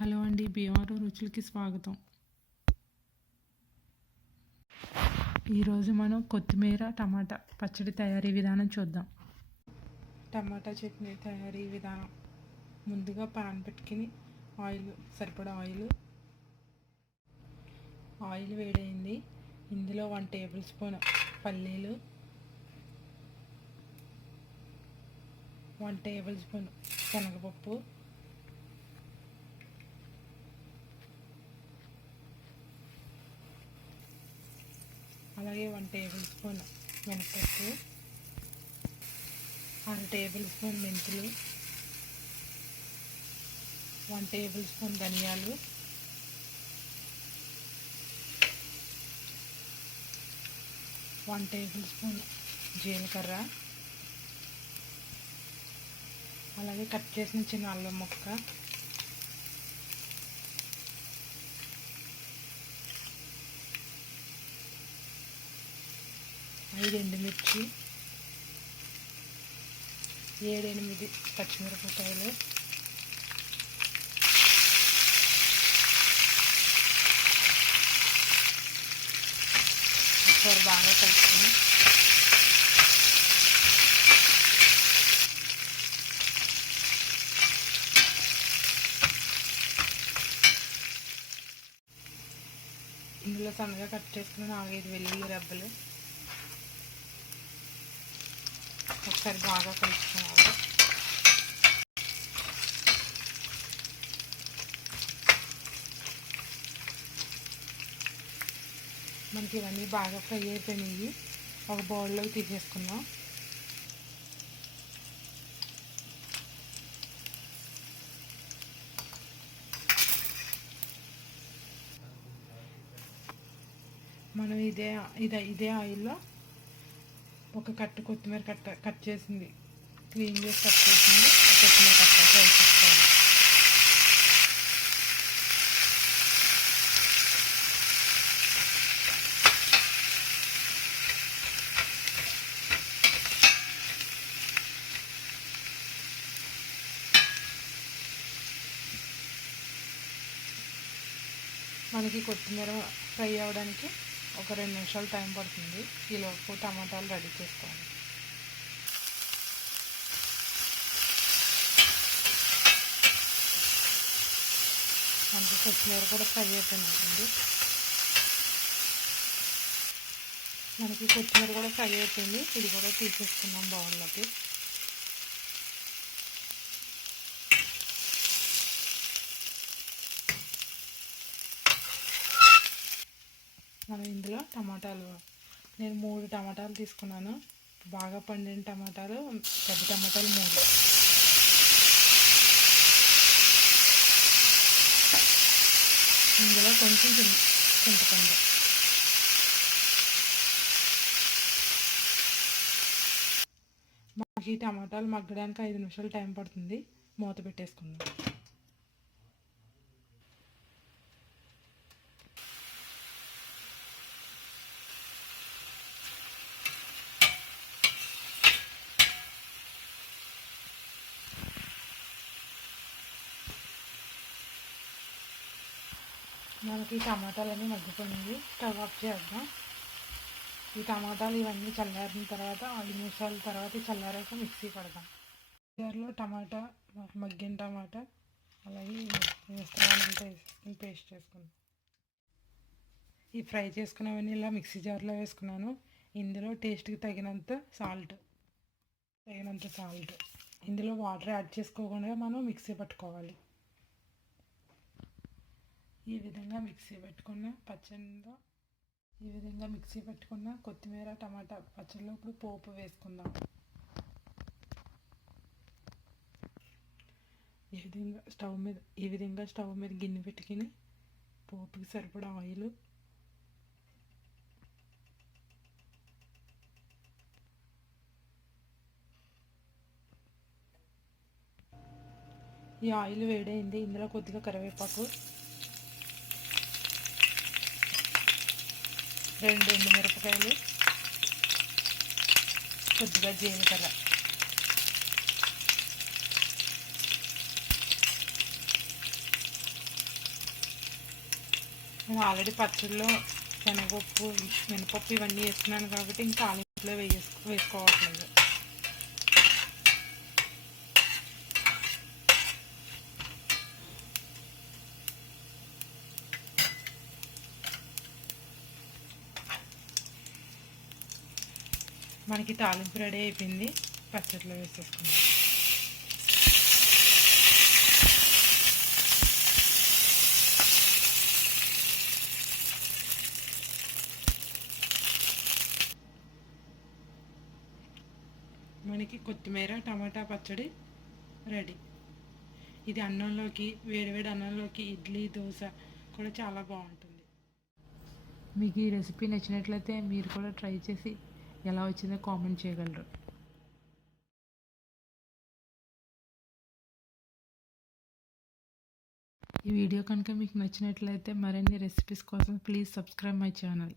Hello అండి భీమవరం రుచులకి స్వాగతం. ఈరోజు మనం కొత్తిమీర టమాటా పచ్చడి తయారీ విధానం చూద్దాం. టమాటా చట్నీ తయారీ విధానం. ముందుగా పాన్ పెట్టుకుని ఆయిల్ సరిపడా ఆయిల్. ఆయిల్ వేడైంది. ఇందులో వన్ టేబుల్ స్పూన్ పల్లీలు. వన్ టేబుల్ స్పూన్ శనగపప్పు. అలాగే వన్ టేబుల్ స్పూన్ మినపప్పు అర టేబుల్ స్పూన్ మెంతులు వన్ టేబుల్ స్పూన్ ధనియాలు వన్ టేబుల్ స్పూన్ జీలకర్ర అలాగే కట్ చేసిన చిన్న అల్లం ముక్క ఐదు ఎండుమిర్చి ఏడెనిమిది పచ్చిమిరపకాయలు. ఒకసారి బాగా కలుపుకుని ఇందులో సన్నగా కట్ చేసుకున్న నాలుగైదు వెల్లుల్లి రబ్బలు. ఒకసారి బాగా కలుపుకోవాలి. మనకి ఇవన్నీ బాగా ఫ్రై అయిపోయినాయి. ఒక బౌల్లోకి తీసేసుకుందాం. మనం ఇదే ఇదే ఇదే ఆయిల్లో ఒక కట్టు కొత్తిమీర కట్ట కట్ చేసింది. క్లీన్ చేసి కట్ చేసింది. కొత్తిమీర కట్ట ఫ్రై మనకి కొత్తిమీర ఫ్రై అవ్వడానికి ఒక రెండు నిమిషాలు టైం పడుతుంది. ఈలోపు టమాటాలు రెడీ చేసుకోవాలి. అంత కొత్తిమీర కూడా ఫ్రై అయిపోయినట్టుంది. మనకి కొత్తిమీర కూడా ఫ్రై అయిపోయింది. ఇది కూడా తీసేసుకున్నాం బౌల్లోకి. మనం ఇందులో టమాటాలు. నేను మూడు టమాటాలు తీసుకున్నాను. బాగా పండిన టమాటాలు పెద్ద టమాటాలు మూడు. ఇందులో కొంచెం చింతపండు. మాకు ఈ టమాటాలు మగ్గడానికి ఐదు నిమిషాలు టైం పడుతుంది. మూత పెట్టేసుకుందాం. మనకి టమాటాలన్నీ మగ్గిపోయింది స్టవ్ ఆఫ్ చేద్దాం. ఈ టమాటాలు ఇవన్నీ చల్లారిన తర్వాత ఐదు నిమిషాల తర్వాత చల్లారాక మిక్సీ పడదాం. జార్లో టమాటా మగ్గిన టమాటా అలాగే మిశ్రమాలంతా వేసుకుని పేస్ట్ చేసుకుందాం. ఈ ఫ్రై చేసుకున్నవన్నీ ఇలా మిక్సీ జార్లో వేసుకున్నాను. ఇందులో టేస్ట్కి తగినంత సాల్ట్ తగినంత సాల్ట్. ఇందులో వాటర్ యాడ్ చేసుకోకుండా మనం మిక్సీ పట్టుకోవాలి. ఈ విధంగా మిక్సీ పెట్టుకున్న పచ్చడిలో ఈ విధంగా మిక్సీ పెట్టుకున్న కొత్తిమీర టమాటా పచ్చడిలో ఇప్పుడు పోపు వేసుకుందాం. ఈ విధంగా స్టవ్ మీద ఈ విధంగా స్టవ్ మీద గిన్నె పెట్టుకుని పోపుకి సరిపడా ఆయిల్. ఈ ఆయిల్ వేడైంది ఇందులో కొద్దిగా కరివేపాకు. రెండు మిరపకాయలు కొద్దిగా జీలకర్ర. ఆల్రెడీ పచ్చడిలో శనగపప్పు మినపప్పు ఇవన్నీ వేసుకున్నాను కాబట్టి ఇంకా ఆలింట్లో వేసుకో వేసుకోవట్లేదు. మనకి తాలింపు రెడీ అయిపోయింది. పచ్చడిలో వేసేసుకుందాం. మనకి కొత్తిమీర టమాటా పచ్చడి రెడీ. ఇది అన్నంలోకి వేడివేడి అన్నంలోకి ఇడ్లీ దోశ కూడా చాలా బాగుంటుంది. మీకు ఈ రెసిపీ నచ్చినట్లయితే మీరు కూడా ట్రై చేసి ఎలా వచ్చిందో కామెంట్ చేయగలరు. ఈ వీడియో కనుక మీకు నచ్చినట్లయితే మరిన్ని రెసిపీస్ కోసం ప్లీజ్ సబ్స్క్రైబ్ మై ఛానల్